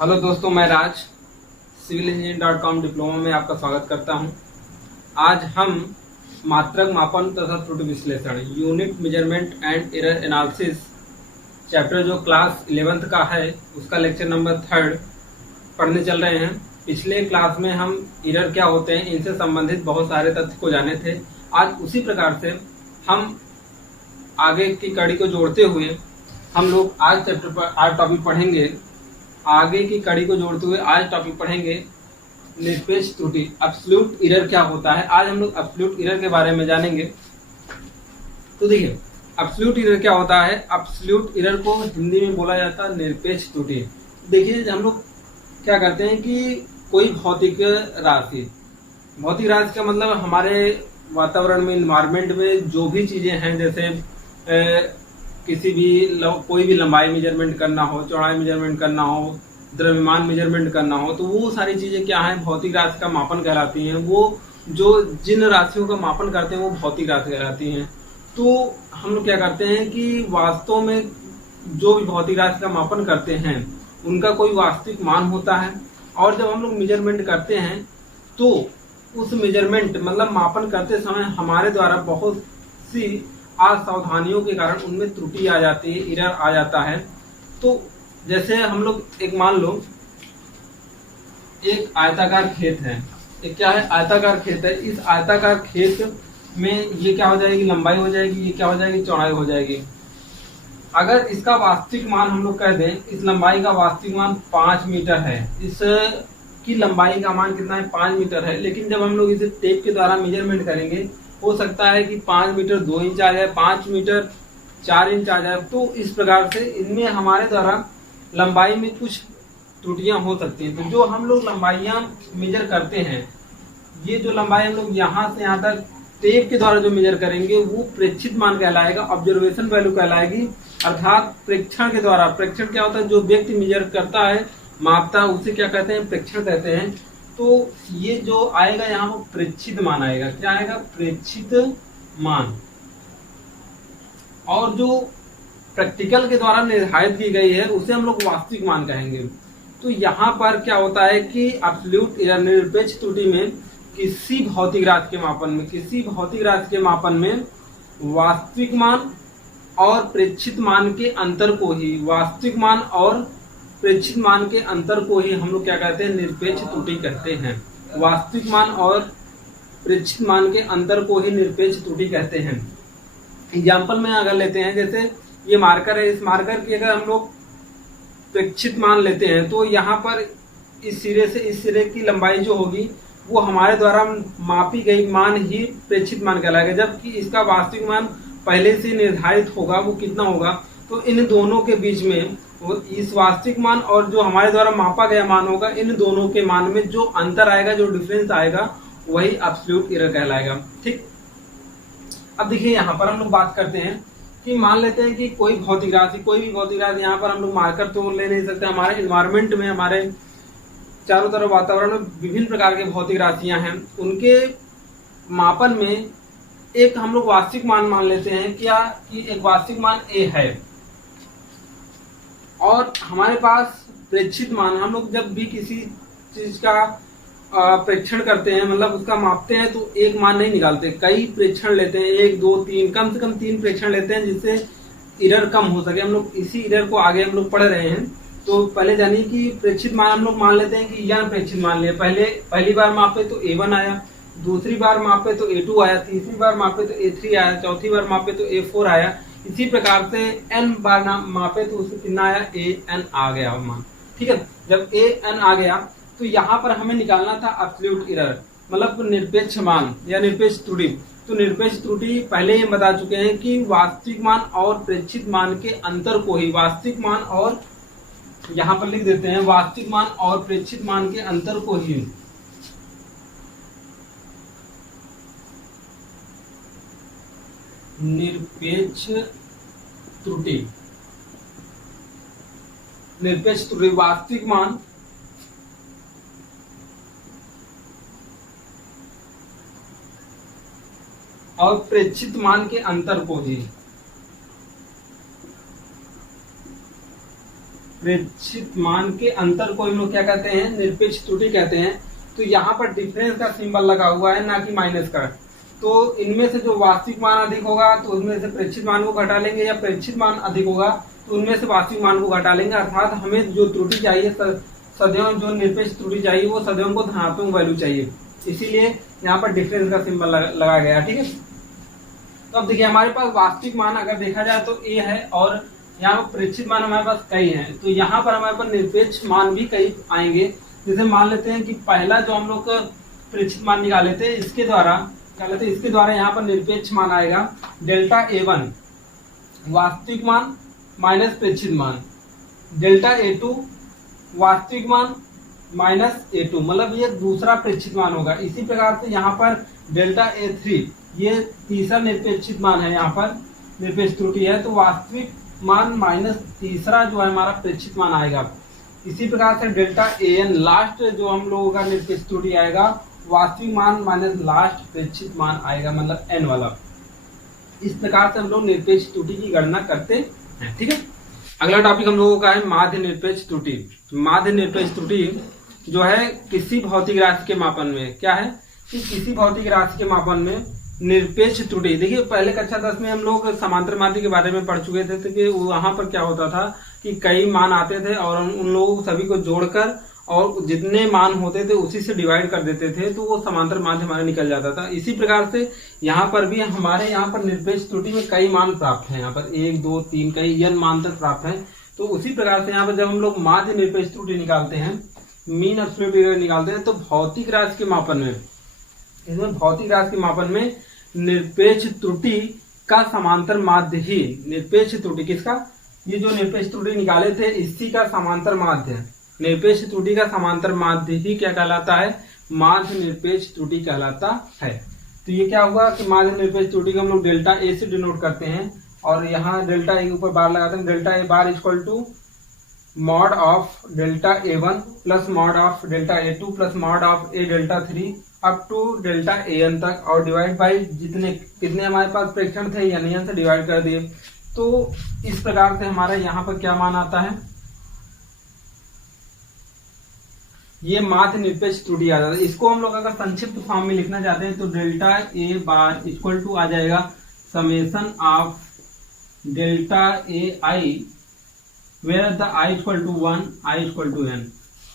Hello दोस्तों, मैं राज civilengineering.com diploma में आपका स्वागत करता हूं। आज हम मात्रक मापन तथा त्रुटि विश्लेषण unit measurement and error analysis chapter जो क्लास 11th का है उसका लेक्चर नंबर 3 पढ़ने चल रहे हैं। पिछले क्लास में हम एरर क्या होते हैं इनसे संबंधित बहुत सारे तथ्य को जाने थे। आज उसी प्रकार से हम आगे की कड़ी को जोड़ते हुए हम लोग आज चैप्टर पर आज टॉपिक पढ़ेंगे। आगे की कड़ी को जोड़ते हुए आज टॉपिक पढ़ेंगे निरपेक्ष त्रुटि, एब्सोल्यूट एरर क्या होता है। आज हम लोग एब्सोल्यूट एरर के बारे में जानेंगे। तो देखिए, एब्सोल्यूट एरर क्या होता है। एब्सोल्यूट एरर को हिंदी में बोला जाता है निरपेक्ष त्रुटि। देखिए, हम लोग क्या करते हैं कि कोई भौतिक राशि का मतलब हमारे वातावरण में, इन्वायरमेंट में जो भी चीजें हैं, जैसे किसी भी कोई भी लंबाई मेजरमेंट करना हो, चौड़ाई मेजरमेंट करना हो, द्रव्यमान मेजरमेंट करना हो, तो वो सारी चीजें क्या है, भौतिक राशि का मापन कहलाती हैं। वो जो जिन राशियों का मापन करते हैं वो भौतिक राशि कहलाती हैं। तो हम लोग क्या करते हैं कि वास्तव में जो भी भौतिक राशि का मापन करते हैं उनका कोई वास्तविक मान होता है, और जब हम लोग मेजरमेंट करते हैं तो उस मेजरमेंट मतलब मापन करते समय हमारे द्वारा बहुत सी असावधानियों के कारण उनमें त्रुटि आ जाती है, एरर आ जाता है। तो जैसे हम लोग एक मान लो एक आयताकार खेत है, एक क्या है, आयताकार खेत है। इस आयताकार खेत में ये क्या हो जाएगी, लंबाई हो जाएगी, ये क्या हो जाएगी, चौड़ाई हो जाएगी। अगर इसका वास्तविक मान हम लोग कह दें, इस लंबाई का वास्तविक मान 5 मीटर है, इस की लंबाई का मान कितना है, 5 मीटर है। लेकिन जब हम लोग इसे टेप के द्वारा मेजरमेंट करेंगे, हो सकता है कि 5 मीटर 2 इंच आ जाए, 5 मीटर 4 इंच आ जाए। तो इस प्रकार से इनमें हमारे द्वारा लंबाई में कुछ त्रुटियां हो सकती हैं। तो जो हम लोग लंबाइयां मेजर करते हैं, ये जो लंबाई हम लोग यहाँ से यहाँ तक टेप के द्वारा जो मेजर करेंगे वो प्रेक्षित मान कहलाएगा, ऑब्जर्वेशन वैल्यू कहलाएगी। अर्थात प्रेक्षण के द्वारा, प्रेक्षण क्या होता है, जो व्यक्ति मेजर करता है, मापता है, उसे क्या कहते हैं, प्रेक्षण कहते हैं। तो ये जो आएगा यहाँ पर प्रेक्षित मान आएगा। क्या आएगा, प्रेक्षित मान। और जो प्रैक्टिकल के द्वारा निर्धारित की गई है उसे हम लोग वास्तविक मान कहेंगे। तो यहाँ पर क्या होता है कि एब्सोल्यूट एरर, निरपेक्ष त्रुटि में किसी भौतिक राशि के मापन में वास्तविक मान और प्रेक्षित मान के अंतर को ही, वास्तविक मान और प्रेक्षित मान के अंतर को ही हम लोग क्या कहते हैं, निरपेक्ष त्रुटि कहते हैं। वास्तविक मान और प्रेक्षित मान के अंतर को ही निरपेक्ष त्रुटि कहते हैं। एग्जाम्पल में अगर लेते हैं, जैसे ये मार्कर है, इस मार्कर की अगर हम लोग प्रेक्षित मान लेते हैं तो यहाँ पर इस सिरे से इस सिरे की लंबाई जो होगी वो हमारे द्वारा मापी गई मान ही प्रेक्षित मान कहलाएगा, जबकि इसका वास्तविक मान पहले से निर्धारित होगा। वो कितना होगा, तो इन दोनों के बीच में, इस वास्तविक मान और जो हमारे द्वारा मापा गया मान होगा, इन दोनों के मान में जो अंतर आएगा, जो डिफरेंस आएगा, वही एब्सोल्यूट एरर कहलाएगा। ठीक। अब देखिए, यहाँ पर हम लोग बात करते हैं कि मान लेते हैं कि कोई भी भौतिक राशि, यहाँ पर हम लोग मार्कर तो ले नहीं सकते। हमारे इन्वायरमेंट में, हमारे चारों तरफ वातावरण में विभिन्न प्रकार के भौतिक राशियां हैं। उनके मापन में एक हम लोग वास्तविक मान लेते हैं, क्या कि एक वास्तविक मान ए है, और हमारे पास प्रेक्षित मान, हम लोग जब भी किसी चीज का प्रेक्षण करते हैं, मतलब उसका मापते हैं, तो एक मान नहीं निकालते, कई प्रेक्षण लेते हैं, 1 2 3, कम से कम 3 प्रेक्षण लेते हैं जिससे एरर कम हो सके। हम लोग इसी एरर को आगे हम लोग पढ़ रहे हैं। तो पहले जानिए कि प्रेक्षित मान हम लोग मान लेते हैं कि यह प्रेक्षित मान लिया। पहली बार मापे तो A1 आया, दूसरी बार मापे तो A2 आया, तीसरी बार मापे तो A3 आया, चौथी बार मापे तो A4 आया। इसी प्रकार से n बार मापे तो उसमें कितना आया, AN आ गया मान। ठीक है। जब AN आ गया तो यहाँ पर हमें निकालना था एब्सोल्यूट एरर, मतलब निरपेक्ष मान या निरपेक्ष त्रुटि। तो निरपेक्ष त्रुटि पहले ही बता चुके हैं कि वास्तविक मान और प्रेक्षित मान के अंतर को ही, वास्तविक मान और, यहाँ पर लिख देते हैं, वास्तविक मान और प्रेक्षित मान के अंतर को ही निरपेक्ष त्रुटि, वास्तविक मान और प्रेक्षित मान के अंतर को ही प्रेक्षित मान के अंतर को हम लोग क्या कहते हैं, निरपेक्ष त्रुटि कहते हैं। तो यहाँ पर डिफरेंस का सिंबल लगा हुआ है, ना कि माइनस का। तो इनमें से जो वास्तविक मान अधिक होगा तो उनमें से प्रेक्षित मान को घटा लेंगे, या प्रेक्षित मान अधिक होगा तो उनमें से वास्तविक मान को घटा लेंगे। अर्थात हमें जो त्रुटि चाहिए सदैव, जो निरपेक्ष त्रुटि चाहिए वो सदैव को धनात्मक वैल्यू चाहिए, इसीलिए यहाँ पर डिफरेंस का सिंबल लगाया गया। ठीक है, तो अब देखिए हमारे पास वास्तविक मान अगर देखा जाए तो ए है, और यहाँ पर प्रेक्षित मान हमारे पास कई हैं। तो यहाँ पर हमारे पास निरपेक्ष मान भी कई आएंगे। जैसे मान लेते हैं कि पहला जो हम लोग प्रेक्षित मान निकाले थे, इसके द्वारा क्या लेते हैं, इसके द्वारा यहाँ पर निरपेक्ष मान आएगा डेल्टा A1 वास्तविक मान माइनस प्रेक्षित मान, डेल्टा A2 वास्तविक मान माइनस A2, मतलब ये दूसरा प्रेक्षित मान होगा। इसी प्रकार से यहाँ पर डेल्टा A3 ये तीसरा निरपेक्षित मान है, यहाँ पर निरपेक्ष त्रुटि है, तो वास्तविक मान माइनस तीसरा जो है हमारा प्रेक्षित मान आएगा। इसी प्रकार से डेल्टा AN लास्ट जो हम लोगों का निरपेक्ष त्रुटि आएगा, वास्तविक मान माइनस लास्ट प्रेक्षित मान आएगा, मतलब N वाला। इस प्रकार से हम लोग निरपेक्ष त्रुटि की गणना करते हैं। ठीक है, अगला टॉपिक हम लोगों का है माध्य निरपेक्ष त्रुटि। माध्य निरपेक्ष त्रुटि जो है किसी भौतिक राशि के मापन में क्या है कि किसी भौतिक राशि के मापन में निरपेक्ष त्रुटि। देखिए पहले कक्षा 10 में हम लोग समांतर माध्य के बारे में पढ़ चुके थे, तो कि वहां पर क्या होता था कि कई मान आते थे और उन लोगों सभी को जोड़कर और जितने मान होते थे उसी से डिवाइड कर देते थे, तो वो समांतर माध्य हमारा निकल जाता था। इसी प्रकार से यहाँ पर भी हमारे यहाँ पर निरपेक्ष त्रुटि में कई मान प्राप्त हैं, यहाँ पर 1 2 3 कई n मान तक प्राप्त हैं। तो उसी प्रकार से यहाँ पर जब हम लोग माध्य निरपेक्ष त्रुटि निकालते हैं, मीन एब्सोल्यूट एरर निकालते हैं, तो भौतिक राशि के मापन में, इसमें भौतिक राशि के मापन में निरपेक्ष त्रुटि का समांतर माध्य ही, निरपेक्ष त्रुटि किसका, ये जो निरपेक्ष त्रुटि निकाले थे इसी का समांतर माध्य है। निरपेक्ष त्रुटि का समांतर माध्य ही क्या कहलाता है, माध्य निरपेक्ष त्रुटि कहलाता है। तो ये क्या हुआ कि माध्य निरपेक्ष त्रुटि को हम लोग डेल्टा ए से डिनोट करते हैं, और यहाँ डेल्टा ए के ऊपर बार लगाते हैं। Delta A bar equal to mod of delta A1 plus mod of delta A2 plus mod of a delta 3 up to delta AN तक, और डिवाइड बाई जितने कितने हमारे पास प्रेक्षण थे यानी से डिवाइड कर दिए। तो इस प्रकार से हमारा यहाँ पर क्या मान आता है, ये माध्य निरपेक्ष त्रुटि आ जाता है। इसको हम लोग अगर संक्षिप्त फॉर्म में लिखना चाहते हैं तो delta A bar equal to आ जाएगा summation of delta a i where the i equal to 1 i equal to n,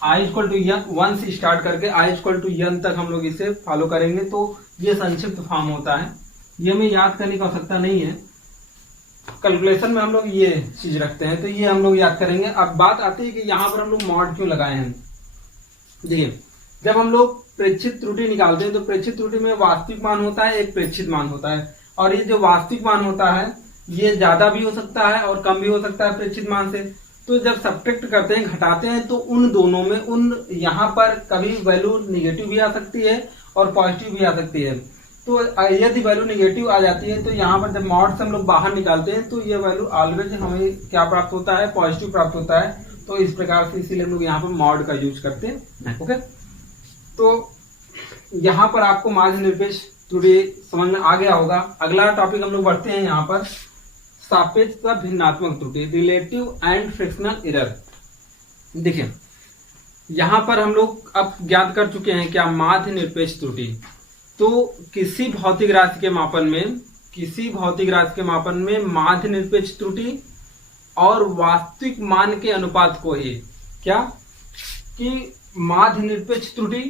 i equal to 1 से स्टार्ट करके आई इक्वल टू n तक हम लोग इसे फॉलो करेंगे। तो ये संक्षिप्त फॉर्म होता है, ये हमें याद करने की आवश्यकता नहीं है, कैलकुलेशन में हम लोग ये चीज रखते हैं, तो ये हम लोग याद करेंगे। अब बात आती है कि यहाँ पर हम लोग मॉड क्यों लगाए हैं। देखिए जब हम लोग प्रेक्षित त्रुटि निकालते हैं तो प्रेक्षित त्रुटि में वास्तविक मान होता है, एक प्रेक्षित मान होता है, और ये जो वास्तविक मान होता है ये ज्यादा भी हो सकता है और कम भी हो सकता है प्रेक्षित मान से। तो जब सब्ट्रैक्ट करते हैं, घटाते हैं, तो उन दोनों में उन यहाँ पर कभी वैल्यू निगेटिव भी आ सकती है और पॉजिटिव भी आ सकती है। तो यदि वैल्यू निगेटिव आ जाती है तो यहाँ पर जब मॉड से हम लोग बाहर निकालते हैं तो ये वैल्यू ऑलवेज हमें क्या प्राप्त होता है, पॉजिटिव प्राप्त होता है। तो इस प्रकार से इसीलिए हम लोग यहाँ पर मॉड का यूज करते हैं। ओके, तो यहाँ पर आपको माध्य निरपेक्ष त्रुटि समझ में आ गया होगा। अगला टॉपिक हम लोग बढ़ते हैं यहाँ पर सापेक्ष भिन्नात्मक त्रुटि, रिलेटिव एंड फ्रिक्शनल एरर। देखिए यहाँ पर हम लोग अब ज्ञात कर चुके हैं क्या, माध्य निरपेक्ष त्रुटि। तो किसी भौतिक राशि के मापन में, किसी भौतिक राशि के मापन में माध्य निरपेक्ष त्रुटि और वास्तविक मान के अनुपात को ही क्या कि माध्य निरपेक्ष त्रुटि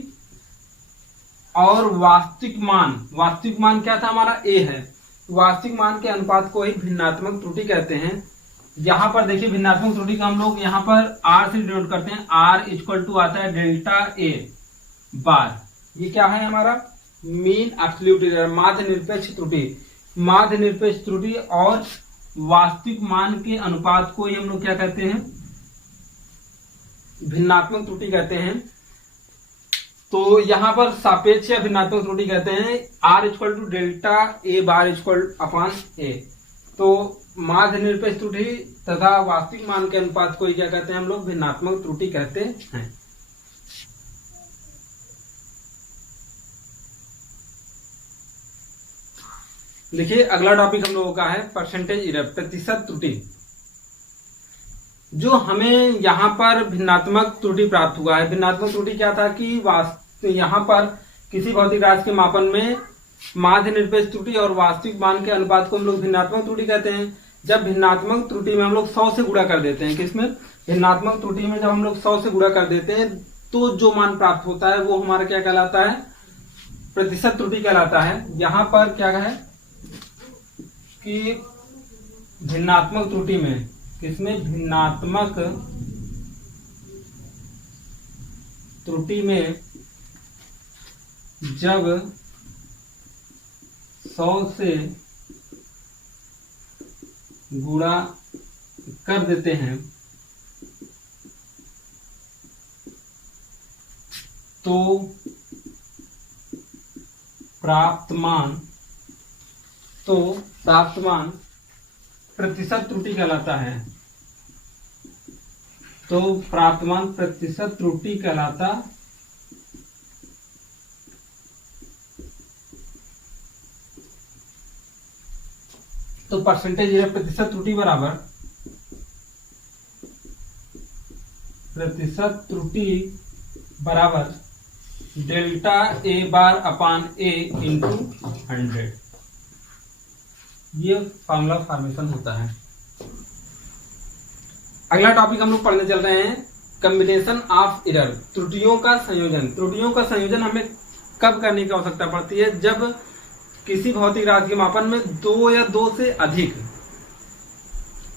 और वास्तविक मान क्या था हमारा ए है, वास्तविक मान के अनुपात को ही भिन्नात्मक त्रुटि कहते हैं। यहाँ पर देखिए भिन्नात्मक त्रुटि का हम लोग यहाँ पर आर से डिनोट करते हैं, आर इक्वल टू आता है डेल्टा ए बार, ये क्या है हमारा मीन एब्सोल्यूट एरर, माध्य निरपेक्ष त्रुटि। माध्य निरपेक्ष त्रुटि और वास्तविक मान के अनुपात को ही हम लोग क्या कहते हैं, भिन्नात्मक त्रुटि कहते हैं। तो यहाँ पर सापेक्ष या भिन्नात्मक त्रुटि कहते हैं r equal to delta A bar equal upon a. तो माध्य निरपेक्ष त्रुटि तथा वास्तविक मान के अनुपात को ही क्या कहते हैं हम लोग, भिन्नात्मक त्रुटि कहते हैं। देखिए अगला टॉपिक हम लोगों का है परसेंटेज एरर, प्रतिशत त्रुटि। जो हमें यहाँ पर भिन्नात्मक त्रुटि प्राप्त हुआ है, भिन्नात्मक त्रुटि क्या था कि यहाँ पर किसी भौतिक राशि के मापन में माध्य निरपेक्ष त्रुटि और वास्तविक मान के अनुपात को हम लोग भिन्नात्मक त्रुटि कहते हैं। जब भिन्नात्मक त्रुटि में हम लोग 100 से गुणा कर देते हैं, किसमें, भिन्नात्मक त्रुटि में जब हम लोग 100 से गुणा कर देते हैं तो जो मान प्राप्त होता है वो हमारा क्या कहलाता है, प्रतिशत त्रुटि कहलाता है। यहाँ पर क्या है कि भिन्नात्मक त्रुटि में, किसमें, भिन्नात्मक त्रुटि में जब 100 से गुणा कर देते हैं तो प्राप्त मान प्रतिशत त्रुटि कहलाता है। तो प्राप्त मान प्रतिशत त्रुटि कहलाता तो परसेंटेज या प्रतिशत त्रुटि बराबर delta A bar upon A into 100। ये फॉर्मूला फॉर्मेशन होता है। अगला टॉपिक हम लोग पढ़ने चल रहे हैं, कॉम्बिनेशन ऑफ एरर, त्रुटियों का संयोजन। त्रुटियों का संयोजन हमें कब करने की आवश्यकता पड़ती है, जब किसी भौतिक राशि के मापन में 2 या 2 से अधिक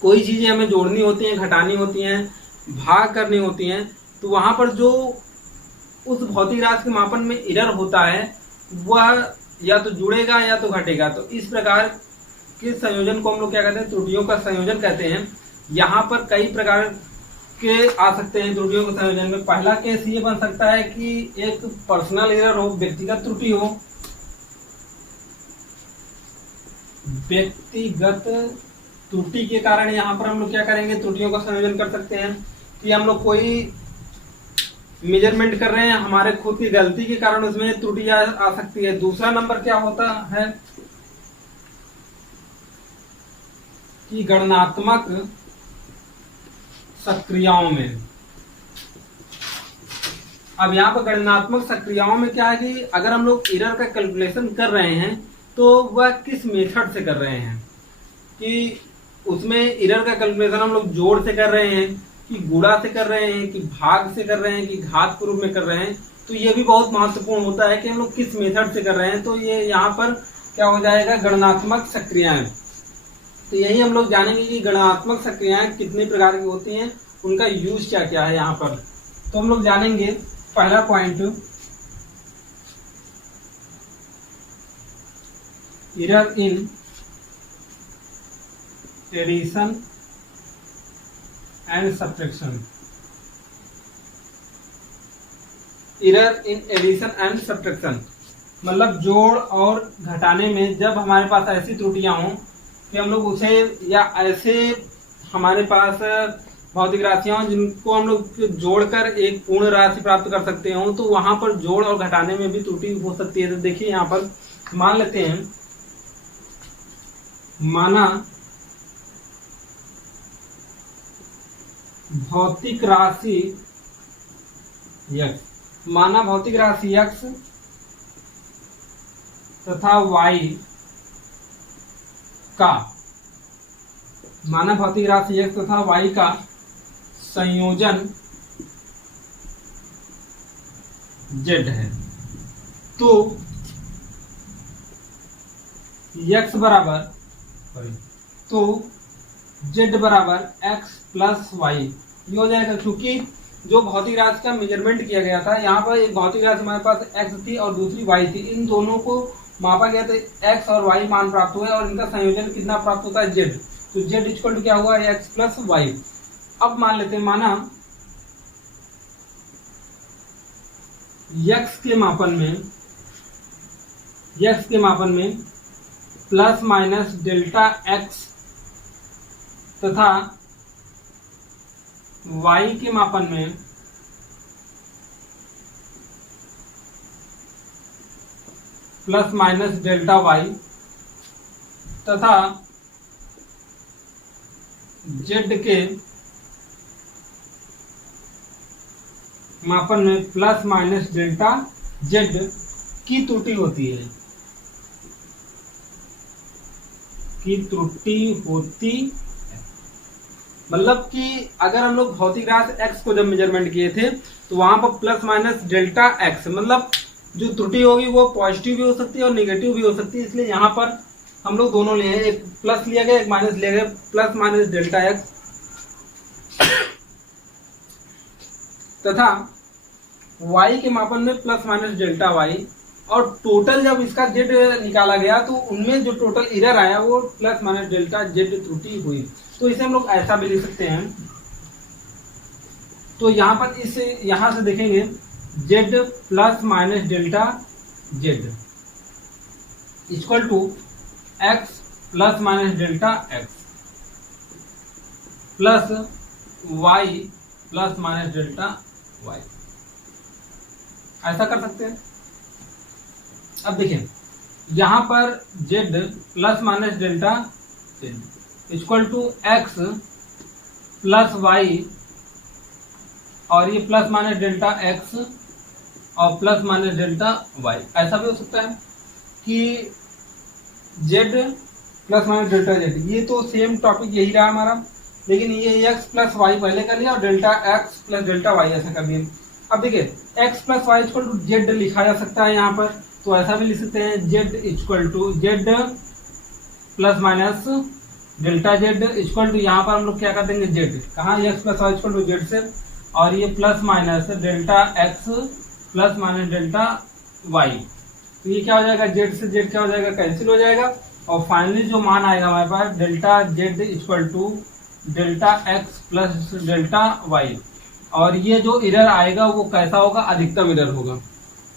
कोई चीजें हमें जोड़नी होती हैं, घटानी होती हैं, भाग करनी होती हैं, तो वहां पर जो उस भौतिक राशि के मापन में एरर होता है वह या तो जुड़ेगा या तो घटेगा। तो इस प्रकार के संयोजन को हम लोग क्या कहते हैं, त्रुटियों का संयोजन कहते हैं। यहाँ पर कई प्रकार के आ सकते हैं त्रुटियों के संयोजन में। पहला केस ये बन सकता है कि एक पर्सनल एरर हो, व्यक्तिगत त्रुटि हो। व्यक्तिगत त्रुटि के कारण यहाँ पर हम लोग क्या करेंगे, त्रुटियों का संयोजन कर सकते हैं कि हम लोग कोई मेजरमेंट कर रहे हैं, हमारे खुद की गलती के कारण उसमें त्रुटि आ सकती है। दूसरा नंबर क्या होता है कि गणनात्मक सक्रियाओं में। अब यहाँ पर गणनात्मक सक्रियाओं में क्या है कि अगर हम लोग एरर का कैलकुलेशन कर रहे हैं तो वह किस मेथड से कर रहे हैं, कि उसमें एरर का कैलकुलेशन हम लोग जोड़ से कर रहे हैं कि गुणा से कर रहे हैं कि भाग से कर रहे हैं कि घात के रूप में कर रहे हैं। तो ये भी बहुत महत्वपूर्ण होता है कि हम लोग किस मेथड से कर रहे हैं। तो ये यहाँ पर क्या हो जाएगा, गणनात्मक सक्रियाएं। तो यही हम लोग जानेंगे कि गणनात्मक सक्रियाएं कितने प्रकार की होती हैं, उनका यूज क्या क्या है यहाँ पर। तो हम लोग जानेंगे पहला point, error in addition and subtraction. Error in addition and subtraction मतलब जोड़ और घटाने में जब हमारे पास ऐसी त्रुटियां हों कि हम लोग उसे, या ऐसे हमारे पास भौतिक राशियां जिनको हम लोग जोड़कर एक पूर्ण राशि प्राप्त कर सकते हो, तो वहां पर जोड़ और घटाने में भी त्रुटि हो सकती है। तो देखिए यहाँ पर मान लेते हैं, माना भौतिक राशि x, माना भौतिक राशि x तथा y का, माना भौतिक राशि x तथा y का संयोजन z है। तो x बराबर, तो z बराबर x प्लस वाई ये हो जाएगा, क्योंकि जो भौतिक राशि का मेजरमेंट किया गया था, यहाँ पर एक भौतिक राशि हमारे पास x थी और दूसरी y थी, इन दोनों को मापा गया तो x और y मान प्राप्त हुए और इनका संयोजन कितना प्राप्त होता है, z। तो z इक्वल टू क्या हुआ, x प्लस वाई। अब मान लेते हैं, माना x के मापन में प्लस माइनस डेल्टा x तथा y के मापन में प्लस माइनस डेल्टा y तथा z के मापन में प्लस माइनस डेल्टा जेड की त्रुटि होती है, मतलब कि अगर हम लोग भौतिक राशि x को जब मेजरमेंट किए थे तो वहां पर प्लस माइनस डेल्टा x, मतलब जो त्रुटि होगी वो पॉजिटिव भी हो सकती है और नेगेटिव भी हो सकती है। इसलिए यहाँ पर हम लोग दोनों लिए हैं, एक प्लस लिया गया एक माइनस लिया गया, प्लस माइनस डेल्टा x तथा y के मापन में प्लस माइनस डेल्टा y, और टोटल जब इसका जेड निकाला गया तो उनमें जो टोटल एरर आया वो प्लस माइनस डेल्टा जेड त्रुटि हुई। तो इसे हम लोग ऐसा भी लिख सकते हैं। तो यहाँ पर इसे यहाँ से देखेंगे Z plus minus delta Z equal to X plus minus delta X plus Y plus minus delta Y, ऐसा कर सकते हैं। अब देखिए यहां पर z plus minus delta Z equal to X plus Y, और ये प्लस माइनस डेल्टा एक्स और प्लस माइनस डेल्टा वाई, ऐसा भी हो सकता है कि z plus minus delta Z, ये तो सेम टॉपिक यही रहा हमारा, लेकिन ये x प्लस वाई पहले कर लिया और delta x plus delta Y ऐसा कर दिया। अब देखिए x plus Y equal to Z लिखा जा सकता है यहाँ पर, तो ऐसा भी लिख सकते हैं z equal to Z plus minus delta Z equal to, यहाँ पर हम लोग क्या कर देंगे z, कहाँ x plus Y equal to Z से, और ये plus minus delta x plus minus delta Y, तो ये क्या हो जाएगा z से z क्या हो जाएगा कैंसिल हो जाएगा, और फाइनली जो मान आएगा हमारे पास delta z equal to delta x plus delta y, और ये जो एरर आएगा वो कैसा होगा, अधिकतम एरर होगा।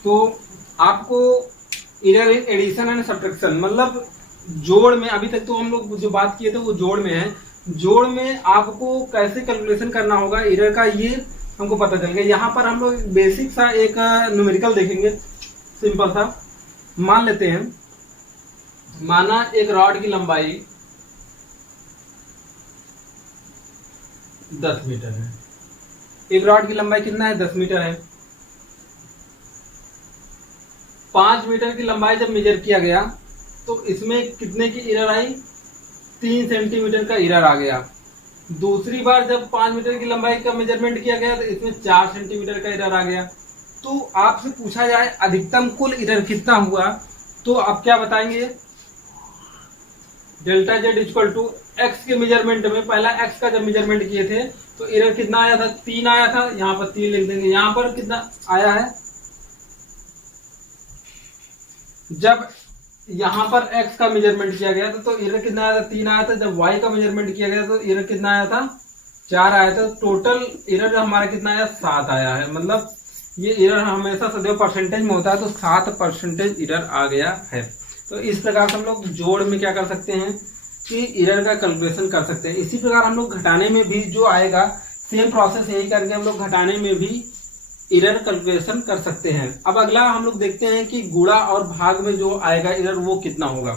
तो आपको error in addition and subtraction, मतलब जोड़ में, अभी तक तो हम लोग जो बात किए थे वो जोड़ में है, जोड़ में आपको कैसे कैलकुलेशन करना होगा एरर का ये हमको पता चल गया। यहाँ पर हम लोग बेसिक सा एक न्यूमेरिकल देखेंगे, सिंपल सा। मान लेते हैं, माना एक रॉड की लंबाई 10 मीटर है, एक रॉड की लंबाई कितना है 10 मीटर है। 5 मीटर की लंबाई जब मेजर किया गया तो इसमें कितने की एरर आई, 3 सेंटीमीटर का एरर आ गया। दूसरी बार जब 5 मीटर की लंबाई का मेजरमेंट किया गया तो इसमें 4 सेंटीमीटर का एरर आ गया। तो आपसे पूछा जाए अधिकतम कुल एरर कितना हुआ, तो आप क्या बताएंगे, delta Z equal to X के मेजरमेंट में, पहला एक्स का जब मेजरमेंट किए थे तो एरर कितना आया था, 3 आया था, यहाँ पर 3 लिख देंगे। यहाँ पर कितना आया है, जब यहाँ पर x का मेजरमेंट किया गया था तो एरर कितना आया था, 3 आया था। जब y का मेजरमेंट किया गया तो एरर कितना आया था, 4 आया था। टोटल एरर हमारा कितना आया, 7 आया है। मतलब ये एरर हमेशा सदैव परसेंटेज में होता है, तो 7% एरर आ गया है। तो इस प्रकार से हम लोग जोड़ में क्या कर सकते हैं कि एरर का कैलकुलेशन कर सकते हैं। इसी प्रकार हम लोग घटाने में भी जो आएगा सेम प्रोसेस यही करके हम लोग घटाने में भी एरर कैलकुलेशन कर सकते हैं। अब अगला हम लोग देखते हैं कि गुणा और भाग में जो आएगा एरर वो कितना होगा।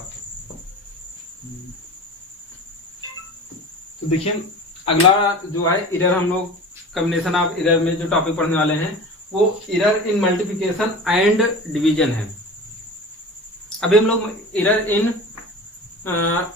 तो देखिए अगला जो है एरर, हम लोग कॉम्बिनेशन ऑफ एरर में जो टॉपिक पढ़ने वाले हैं वो error in multiplication and division है। अभी हम लोग error in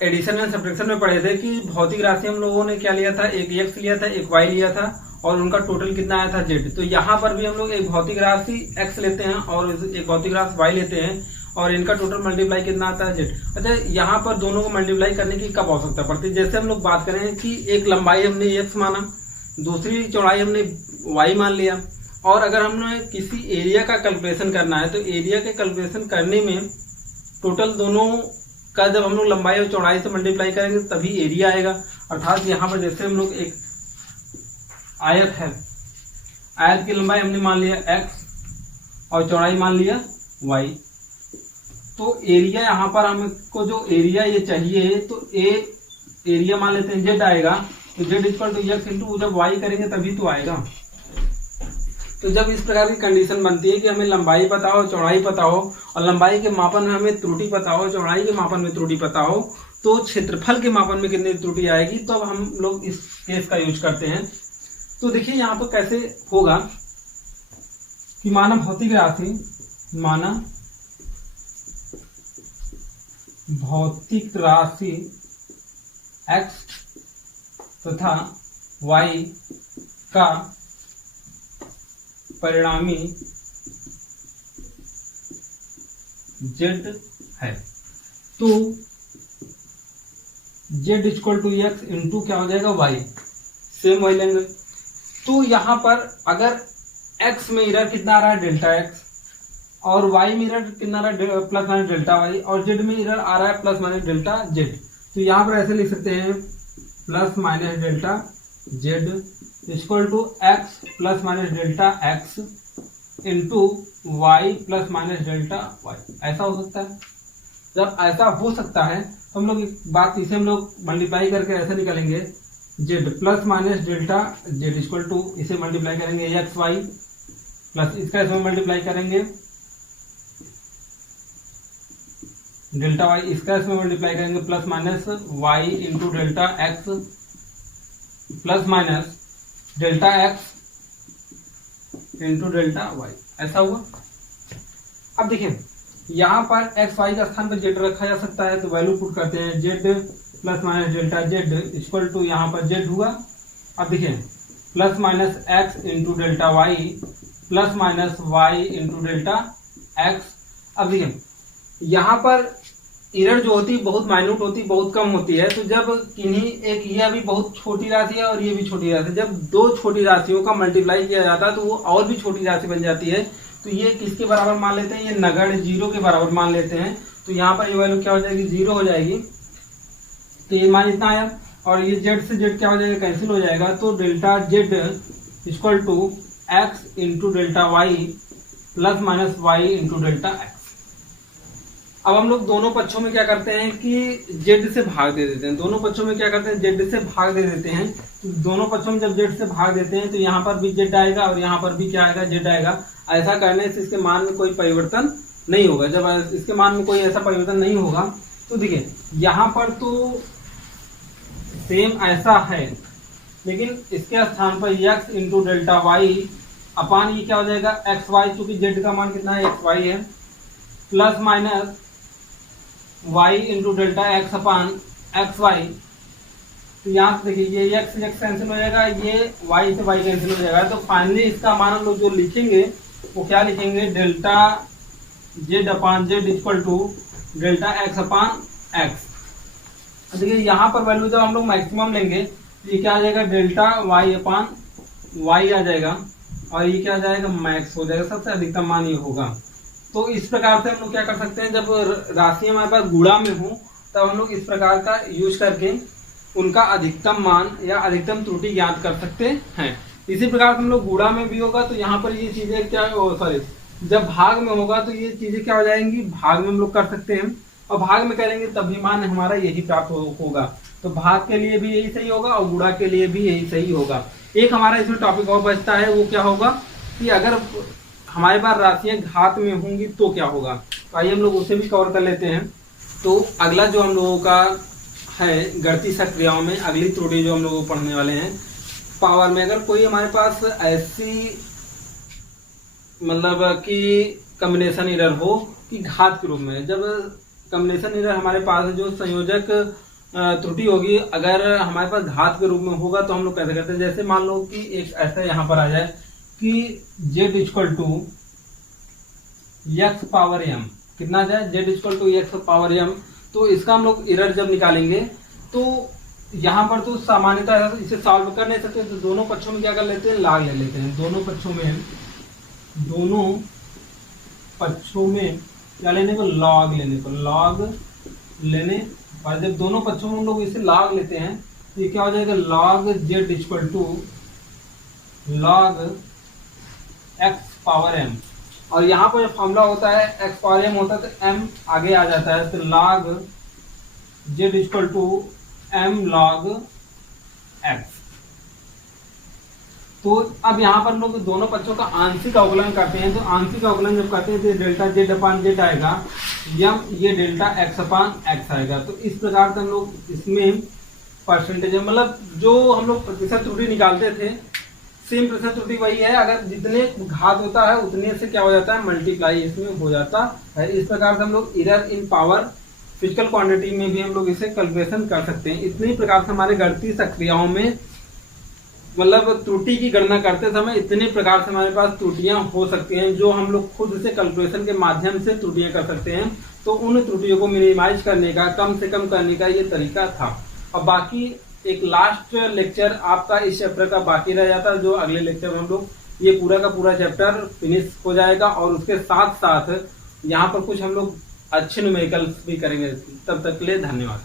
addition and subtraction में पढ़े थे कि भौतिक राशि हम लोगों ने क्या लिया था, एक x लिया था, एक y लिया था, और उनका टोटल कितना आया था z। तो यहाँ पर भी हम लोग एक भौतिक राशि x लेते हैं और एक भौतिक राशि y लेते हैं, और इनका टोटल मल्टीप्लाई कितना आता है z। अच्छा, यहाँ पर दोनों को मल्टीप्लाई करने की कब आवश्यकता पड़ती है, जैसे हम लोग बात करें कि एक लंबाई हमने x माना, दूसरी चौड़ाई हमने y मान लिया, और अगर हमने किसी एरिया का कैलकुलेशन करना है तो एरिया के कैलकुलेशन करने में टोटल दोनों का जब हम लोग लंबाई और चौड़ाई से मल्टीप्लाई करेंगे तभी एरिया आएगा। अर्थात यहाँ पर जैसे हम लोग एक आयत है, आयत की लंबाई हमने मान लिया x और चौड़ाई मान लिया y, तो एरिया यहाँ पर हमको जो एरिया ये चाहिए तो एरिया मान लेते हैं z आएगा, तो z equal to x into जब y करेंगे तभी तो आएगा। तो जब इस प्रकार की कंडीशन बनती है कि हमें लंबाई पता हो, चौड़ाई पता हो, और लंबाई के मापन में हमें त्रुटि पता हो, चौड़ाई के मापन में त्रुटि पता हो, तो क्षेत्रफल के मापन में कितनी त्रुटि आएगी, तो अब हम लोग इस केस का यूज करते हैं। तो देखिए यहाँ पर कैसे होगा कि माना भौतिक राशि x तथा y का परिणामी z है, तो z equal to X into क्या हो जाएगा y, सेम y लेंगे। तो यहाँ पर अगर x में इरर कितना आ रहा है डेल्टा x, और y में इरर कितना आ रहा है प्लस माइनस डेल्टा y, और z में इरर आ रहा है प्लस माइनस डेल्टा z, तो यहाँ पर ऐसे लिख सकते हैं plus minus delta z equal to X plus minus delta x into Y plus minus delta y। ऐसा हो सकता है। जब ऐसा हो सकता है तो हम लोग एक बात इसे हम लोग मल्टीप्लाई करके ऐसे निकालेंगे z plus minus delta z equal to, इसे मल्टीप्लाई करेंगे एक्स वाई प्लस इसका इसमें मल्टीप्लाई करेंगे डेल्टा वाई, इसका इसमें मल्टीप्लाई करेंगे plus minus Y into delta X plus minus delta X into delta Y. ऐसा हुआ। अब देखिए यहाँ पर एक्स वाई का स्थान पर जेड रखा जा सकता है, तो वैल्यू पुट करते हैं Z plus minus delta Z equal to यहाँ पर जेड हुआ। अब देखिए plus minus X into delta Y plus minus Y into delta X. अब देखिए यहाँ पर इरर जो होती है बहुत माइन्यूट होती है, बहुत कम होती है, तो जब किन्हीं एक यह भी बहुत छोटी राशि है और ये भी छोटी राशि है, जब दो छोटी राशियों का मल्टीप्लाई किया जाता है तो वो और भी छोटी राशि बन जाती है। तो ये किसके बराबर मान लेते हैं, ये नगण्य जीरो के बराबर मान लेते हैं। तो यहाँ पर ये वैल्यू क्या हो जाएगी, जीरो हो जाएगी। तो ये मान इतना आया, और ये जेड से जेड क्या हो जाएगा, कैंसिल हो जाएगा। तो delta Z equal to X into delta Y plus minus Y into delta X. अब हम लोग दोनों पक्षों में क्या करते हैं कि जेड से भाग दे देते हैं, दोनों पक्षों में क्या करते हैं जेड से भाग दे देते हैं। तो दोनों पक्षों में जब जेड से भाग देते हैं तो यहाँ पर भी जेड आएगा और यहाँ पर भी क्या आएगा, जेड आएगा। ऐसा करने से इसके मान में कोई परिवर्तन नहीं होगा। जब इसके मान में कोई ऐसा परिवर्तन नहीं होगा तो देखिए यहाँ पर तो सेम ऐसा है, लेकिन इसके स्थान पर एक्स इंटू डेल्टा वाई अपान ये क्या हो जाएगा एक्स वाई, चूंकि जेड का मान कितना है एक्स वाई है, plus minus Y into delta x upon x y. तो यहाँ से देखिए ये एक्स एक्स कैंसिल हो जाएगा, ये वाई से वाई कैंसिल हो जाएगा। तो फाइनली इसका मान हम लोग जो लिखेंगे वो क्या लिखेंगे, delta Z upon Z equal to delta x upon X. देखिए यहाँ पर वैल्यू जब हम लोग मैक्सिमम लेंगे तो ये क्या आ जाएगा, डेल्टा वाई अपान वाई आ जाएगा, और ये क्या आ जाएगा, मैक्स हो जाएगा, सबसे अधिकतम मान ये होगा। तो इस प्रकार से हम लोग क्या कर सकते हैं, जब राशि हमारे पास गुणा में हो तब हम लोग इस प्रकार का यूज करके उनका अधिकतम मान या अधिकतम त्रुटि ज्ञात कर सकते हैं। इसी प्रकार से हम लोग गुणा में भी होगा तो यहाँ पर ये चीजें क्या, सॉरी जब भाग में होगा तो ये चीजें क्या हो जाएंगी, भाग में हम लोग कर सकते हैं, और भाग में करेंगे तब भी मान हमारा यही प्राप्त होगा। तो भाग के लिए भी यही सही होगा और गुणा के लिए भी यही सही होगा। एक हमारा इसमें टॉपिक और बचता है, वो क्या होगा कि अगर हमारे पास राशियां घात में होंगी तो क्या होगा। तो आइए हम लोग उसे भी कवर कर लेते हैं। तो अगला जो हम लोगों का है गणितीय सक्रियाओं में अगली त्रुटि जो हम लोग पढ़ने वाले हैं, पावर में अगर कोई हमारे पास ऐसी मतलब कि कॉम्बिनेशन एरर हो कि घात के रूप में, जब कॉम्बिनेशन एरर हमारे पास जो संयोजक त्रुटि होगी अगर हमारे पास घात के रूप में होगा तो हम लोग कैसे करते हैं, जैसे मान लो कि एक ऐसा यहाँ पर आ जाए कि z equal to X power m, कितना जाए z equal to X power m। तो इसका हम लोग एरर जब निकालेंगे तो यहाँ पर तो सामान्यतः इसे सॉल्व कर नहीं सकते, तो दोनों पक्षों में क्या कर लेते हैं, लॉग ले लेते हैं। दोनों पक्षों में क्या लेने को, लॉग लेने और जब दोनों पक्षों में हम लोग इसे लॉग लेते हैं तो ये क्या हो जाएगा, log z equal to log X power m। और यहाँ पर जो फॉर्मूला होता है एक्स पावर m होता है तो m आगे आ जाता है, तो log z equal to m log x। तो अब यहाँ पर लोग दोनों पक्षों का आंशिक अवकलन करते हैं, तो आंशिक अवकलन जब करते हैं तो डेल्टा जेड अपान जेड आएगा, ये डेल्टा एक्स अपान एक्स आएगा। तो इस प्रकार से हम लोग इसमें परसेंटेज मतलब जो हम लोग प्रतिशत त्रुटि निकालते थे सेम प्रश्न त्रुटि वही है, अगर जितने घात होता है उतने से क्या हो जाता है, मल्टीप्लाई इसमें हो जाता है। इस प्रकार से हम लोग एरर इन पावर फिजिकल क्वांटिटी में भी हम लोग इसे कैलकुलेशन कर सकते हैं। इतनी प्रकार से हमारे गणितीय क्रियाओं में मतलब त्रुटि की गणना करते समय इतने प्रकार से हमारे पास त्रुटियां हो सकती हैं, जो हम लोग खुद से कैलकुलेशन के माध्यम से त्रुटियां कर सकते हैं। तो उन त्रुटियों को मिनिमाइज करने का, कम से कम करने का ये तरीका था। और बाकी एक लास्ट लेक्चर आपका इस चैप्टर का बाकी रह जाता है, जो अगले लेक्चर में हम लोग ये पूरा का पूरा चैप्टर फिनिश हो जाएगा, और उसके साथ साथ यहाँ पर कुछ हम लोग अच्छे न्यूमेरिकल्स भी करेंगे। तब तक के लिए धन्यवाद।